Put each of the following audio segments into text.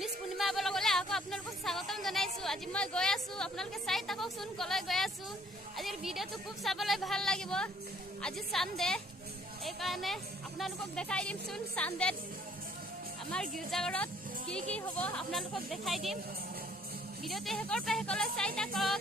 মিছ পূৰ্ণিমা বলবলে আকৌ আপোনালোকক স্বাগতম জনাইছো। আজি মই গৈ আছো, আপোনালোকে চাই থাককচোন কলৈ গৈ আছো। আজিৰ ভিডিঅ'টো খুব চাবলৈ ভাল লাগিব। আজি সানডে, এই কাৰণে আপোনালোকক দেখাই দিম চোন সানডে আমাৰ গিৰ্জাঘৰত কি কি হ'ব আপোনালোকক দেখাই দিম। ভিডিঅ'টো শেষৰ পৰা শেষলৈ চাই থাকক।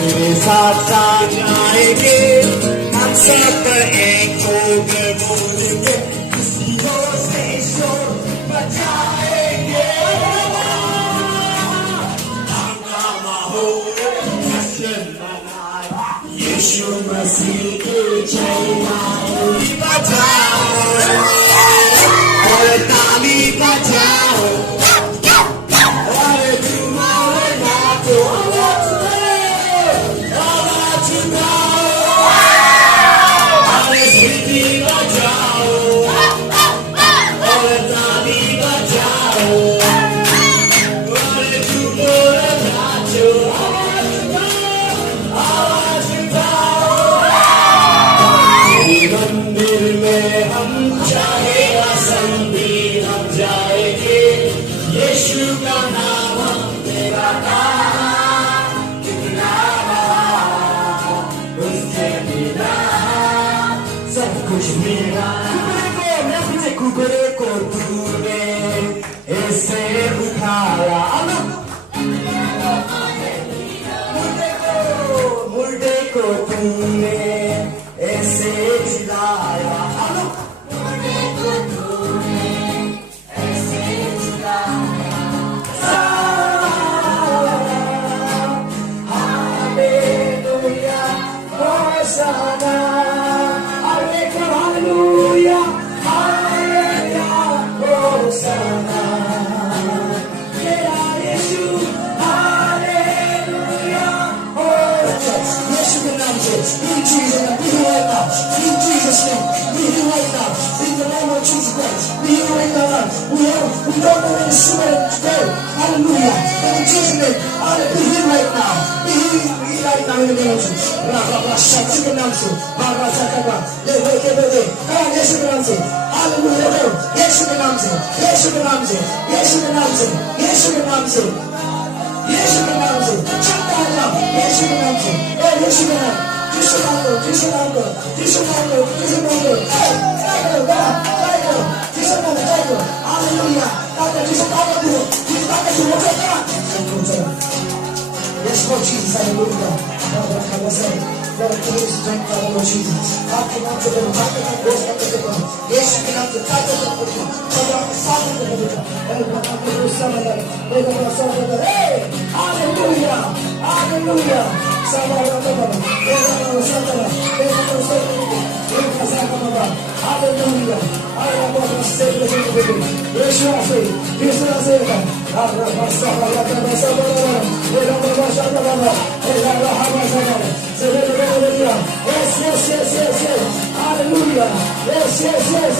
तेरे साथ साथ जाएंगे हम सब एक होके बोल के खुशियों से शोर बजाएंगे। हंगामा हो जश्न मनाए यीशु मसीह की जय बजाओ और ताली बजाओ और तुम्हारे नाचो कुकरे को तूने ऐसे उठाया, मुर्दे को तूने ऐसे जिलाया, मुर्दे को तूने ऐसे जिलाया। Hallelujah hosanna, hallelujah Hosanna, Yeshu, Hallelujah, Hosanna. Yes, you can answer. In Jesus' name, be here right now. In Jesus' name, be here right now. In the name of Jesus Christ, be here right now. We don't know any sooner today. Hallelujah. In Jesus' name, be here right now. Be here right now in the name of Jesus. You can answer. Yes, you can answer. Hallelujah. Yes, you can answer. Yes, you can answer. Yes, you can answer. Yes, you can answer. Yes, you can answer. Check that out. Yes, you can answer. Oh, yes, you can answer. Just an angle. Just an angle. Just an angle. Just an angle. Hey, just an angle. Hallelujah. Just an angle. Just an angle. Yes, Lord Jesus. Hallelujah. Lord, please strength for Lord Jesus. After that, the Bible goes up to the Lord. Yes, you can have the title of the Lord. But I'm sorry for the Lord. And I'm going to do some of that. Hey, hallelujah, hallelujah. Hallelujah. Yes, yes, yes, yes, yes. Hallelujah. Yes, yes, yes.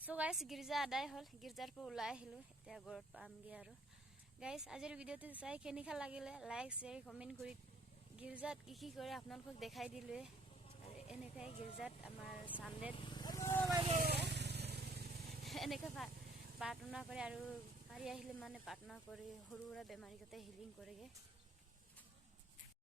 So guys, গির্জা আদায় হল, গির্জাৰ পৰা ওলাই আহিলো, এতিয়া ঘৰত পামগে আৰু guys আজিৰ ভিডিঅ'টো চাই কেনেকুৱা লাগিলে লাইক শ্বেয়াৰ কমেণ্ট কৰি গিৰ্জাত কি কৰে আপোনালোকক দেখাই দিলোৱে আৰু এনেকৈ গিৰ্জাত আমাৰ চানডেত এনেকৈ প্ৰাৰ্থনা কৰে আৰু পাৰি আহিলে মানে প্ৰাৰ্থনা কৰি সৰু সুৰা বেমাৰীকেইটা হিলিং কৰেগৈ।